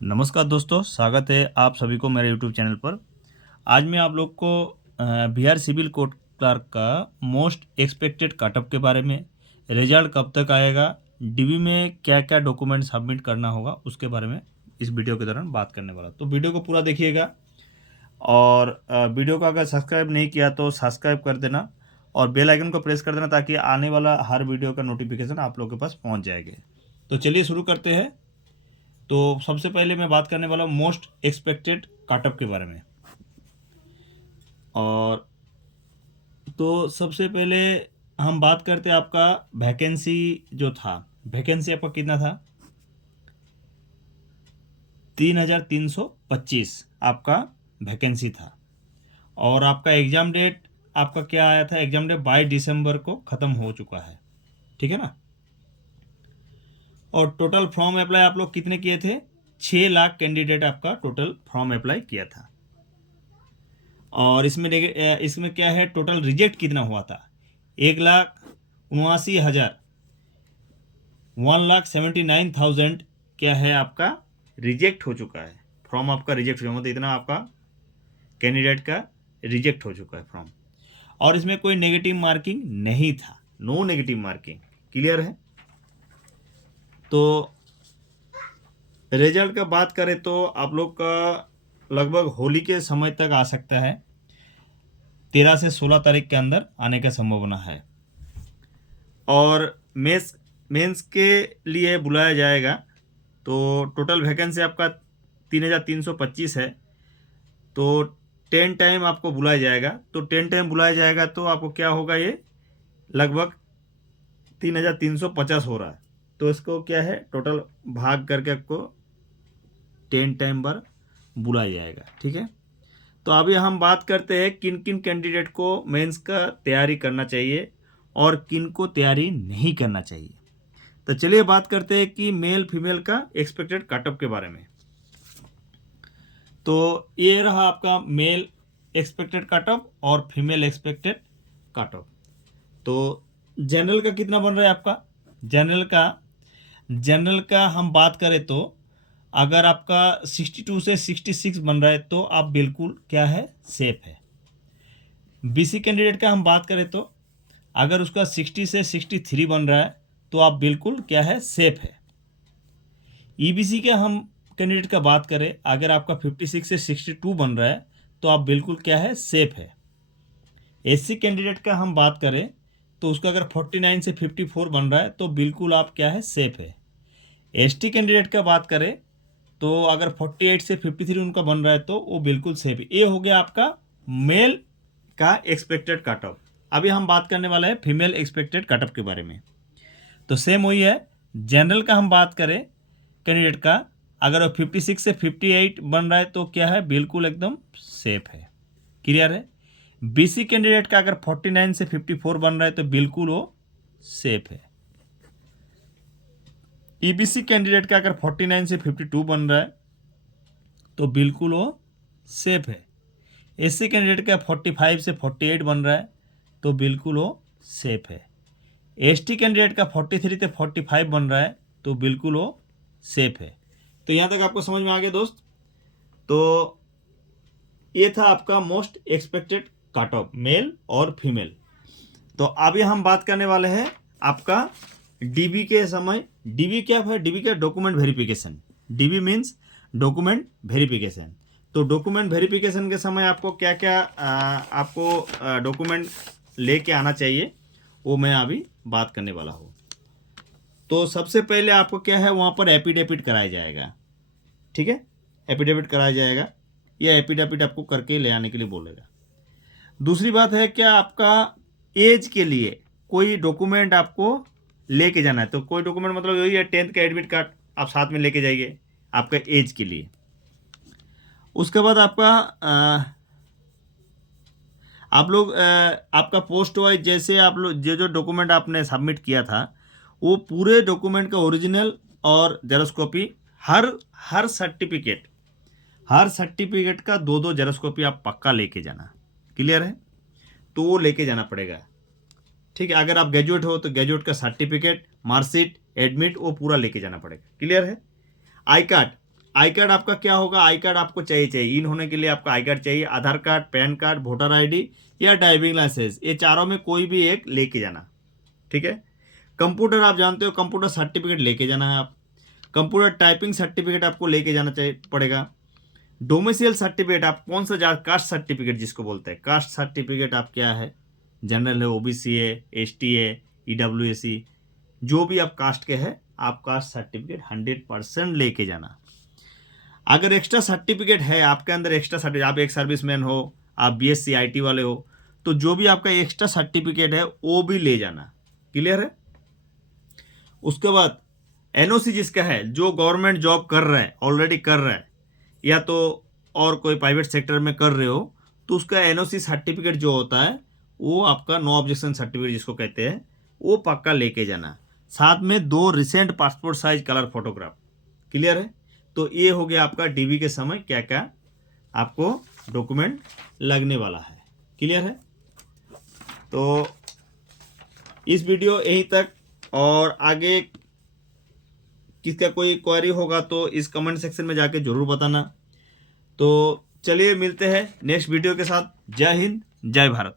नमस्कार दोस्तों, स्वागत है आप सभी को मेरे यूट्यूब चैनल पर। आज मैं आप लोग को बिहार सिविल कोर्ट क्लर्क का मोस्ट एक्सपेक्टेड कटअप के बारे में, रिजल्ट कब तक आएगा, डीबी में क्या क्या डॉक्यूमेंट सबमिट करना होगा, उसके बारे में इस वीडियो के दौरान बात करने वाला। तो वीडियो को पूरा देखिएगा और वीडियो को अगर सब्सक्राइब नहीं किया तो सब्सक्राइब कर देना और बेल आइकन को प्रेस कर देना ताकि आने वाला हर वीडियो का नोटिफिकेशन आप लोगों के पास पहुंच जाएगा। तो चलिए शुरू करते हैं। तो सबसे पहले मैं बात करने वाला हूँ मोस्ट एक्सपेक्टेड कटअप के बारे में। और तो सबसे पहले हम बात करते हैं आपका वैकेंसी जो था। वैकेंसी आपका कितना था? 3,325 आपका वैकेंसी था। और आपका एग्ज़ाम डेट आपका क्या आया था? एग्ज़ाम डेट 22 दिसंबर को ख़त्म हो चुका है, ठीक है ना। और टोटल फॉर्म अप्लाई आप लोग कितने किए थे? 6 लाख कैंडिडेट आपका टोटल फॉर्म अप्लाई किया था। और इसमें क्या है, टोटल रिजेक्ट कितना हुआ था? 1,79,000, 1,79,000 क्या है आपका रिजेक्ट हो चुका है। फॉर्म आपका रिजेक्ट हो चुका, मतलब इतना आपका कैंडिडेट का रिजेक्ट हो चुका है फॉर्म। और इसमें कोई नेगेटिव मार्किंग नहीं था, नो नेगेटिव मार्किंग। क्लियर है? तो रिजल्ट का बात करें तो आप लोग का लगभग होली के समय तक आ सकता है। 13 से 16 तारीख के अंदर आने का संभावना है। और मेंस के लिए बुलाया जाएगा। तो टोटल वैकेंसी आपका 3,325 है। तो 10 टाइम आपको बुलाया जाएगा। तो 10 टाइम बुलाया जाएगा तो आपको क्या होगा, ये लगभग 3,350 हो रहा है। तो इसको क्या है, टोटल भाग करके आपको 10 टाइम पर बुलाया जाएगा, ठीक है। तो अभी हम बात करते हैं किन किन कैंडिडेट को मेंस का तैयारी करना चाहिए और किन को तैयारी नहीं करना चाहिए। तो चलिए बात करते हैं कि मेल फीमेल का एक्सपेक्टेड कटअप के बारे में। तो ये रहा आपका मेल एक्सपेक्टेड कटअप और फीमेल एक्सपेक्टेड कटअप। तो जनरल का कितना बन रहा है आपका? जनरल का हम बात करें तो अगर आपका 62 से 66 बन रहा है तो आप बिल्कुल क्या है, सेफ है। बीसी कैंडिडेट का हम बात करें तो अगर उसका 60 से 63 बन रहा है तो आप बिल्कुल क्या है, सेफ है। ईबीसी के हम कैंडिडेट का बात करें, अगर आपका 56 से 62 बन रहा है तो आप बिल्कुल क्या है, सेफ है। एससी कैंडिडेट का हम बात करें तो उसका अगर 49 से 54 बन रहा है तो बिल्कुल आप क्या है, सेफ है। एसटी कैंडिडेट का बात करें तो अगर 48 से 53 उनका बन रहा है तो वो बिल्कुल सेफ है। ये हो गया आपका मेल का एक्सपेक्टेड कटअप। अभी हम बात करने वाला है फीमेल एक्सपेक्टेड कटअप के बारे में। तो सेम वही है। जनरल का हम बात करें कैंडिडेट का, अगर वो 56 से 58 बन रहा है तो क्या है, बिल्कुल एकदम सेफ है। क्लियर है? बीसी कैंडिडेट का अगर 49 से 54 बन रहा है तो बिल्कुल वो सेफ है। ईबीसी कैंडिडेट का अगर 49 से 52 बन रहा है तो बिल्कुल वो सेफ है। एससी कैंडिडेट का 45 से 48 बन रहा है तो बिल्कुल वो सेफ है। एसटी कैंडिडेट का 43 से 45 बन रहा है तो बिल्कुल वो सेफ है। तो यहाँ तक आपको समझ में आ गया दोस्त। तो ये था आपका most expected cut of male और फीमेल। तो अभी हम बात करने वाले हैं आपका डीबी के समय। डीबी क्या है? डीबी क्या? Document verification. DB means document verification. तो डॉक्यूमेंट वेरिफिकेशन के समय आपको क्या क्या आपको डॉक्यूमेंट लेके आना चाहिए वो मैं अभी बात करने वाला हूँ। तो सबसे पहले आपको क्या है, वहाँ पर एफिडेविट कराया जाएगा, ठीक है। एफिडेविट कराया जाएगा, यह एफिडेविट आपको करके ले आने के लिए बोलेगा। दूसरी बात है क्या, आपका एज के लिए कोई डॉक्यूमेंट आपको लेके जाना है। तो कोई डॉक्यूमेंट मतलब यही है, 10th का एडमिट कार्ड आप साथ में लेके जाइए आपका एज के लिए। उसके बाद आपका आप लोग आपका पोस्ट वाइज जैसे आप लोग जो जो डॉक्यूमेंट आपने सबमिट किया था वो पूरे डॉक्यूमेंट का ओरिजिनल और जेरॉक्स कॉपी, हर सर्टिफिकेट का 2-2 जेरॉक्स कॉपी आप पक्का लेके जाना। क्लियर है? तो वो लेके जाना पड़ेगा, ठीक है। अगर आप ग्रेजुएट हो तो ग्रेजुएट का सर्टिफिकेट, मार्कशीट, एडमिट वो पूरा लेके जाना पड़ेगा। क्लियर है? आई कार्ड आपका क्या होगा, आई कार्ड आपको चाहिए इन होने के लिए आपका आई कार्ड चाहिए, Aadhaar card, PAN card, voter ID या ड्राइविंग लाइसेंस, ये चारों में कोई भी एक लेके जाना, ठीक है। कंप्यूटर आप जानते हो, कंप्यूटर सर्टिफिकेट लेके जाना है आप, कंप्यूटर टाइपिंग सर्टिफिकेट आपको लेके जाना चाहिए पड़ेगा। डोमिसाइल सर्टिफिकेट आप कौन सा कास्ट सर्टिफिकेट जिसको बोलते हैं, कास्ट सर्टिफिकेट आप क्या है, जनरल है, ओबीसी है, एसटी है, ईडब्ल्यूएसी, जो भी आप कास्ट के हैं आप कास्ट सर्टिफिकेट 100% लेके जाना। अगर एक्स्ट्रा सर्टिफिकेट है आपके अंदर, एक्स्ट्रा सर्टिफिकेट, आप एक सर्विसमैन हो, आप बीएससी आईटी वाले हो, तो जो भी आपका एक्स्ट्रा सर्टिफिकेट है वो भी ले जाना। क्लियर है। उसके बाद एनओसी जिसका है, जो गवर्नमेंट जॉब कर रहा है, ऑलरेडी कर रहा है, या तो और कोई प्राइवेट सेक्टर में कर रहे हो, तो उसका एनओसी सर्टिफिकेट जो होता है वो आपका नो ऑब्जेक्शन सर्टिफिकेट जिसको कहते हैं, वो पक्का लेके जाना। साथ में 2 recent passport size colour photograph. Clear है। तो ये हो गया आपका डीबी के समय क्या क्या आपको डॉक्यूमेंट लगने वाला है। क्लियर है। तो इस वीडियो यहीं तक, और आगे किसका कोई क्वेरी होगा तो इस कमेंट सेक्शन में जाके ज़रूर बताना। तो चलिए मिलते हैं नेक्स्ट वीडियो के साथ। जय हिंद, जय भारत।